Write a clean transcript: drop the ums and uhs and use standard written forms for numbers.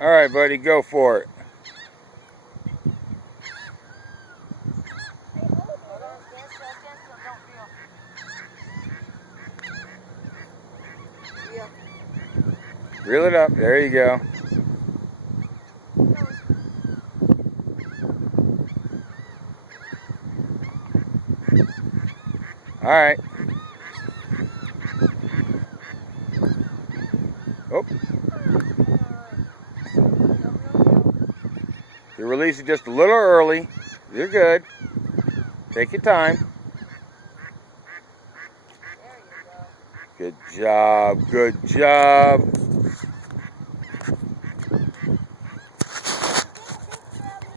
All right, buddy, go for it. Reel it up. There you go. All right. Oh. You're releasing just a little early. You're good. Take your time. Good job. Good job.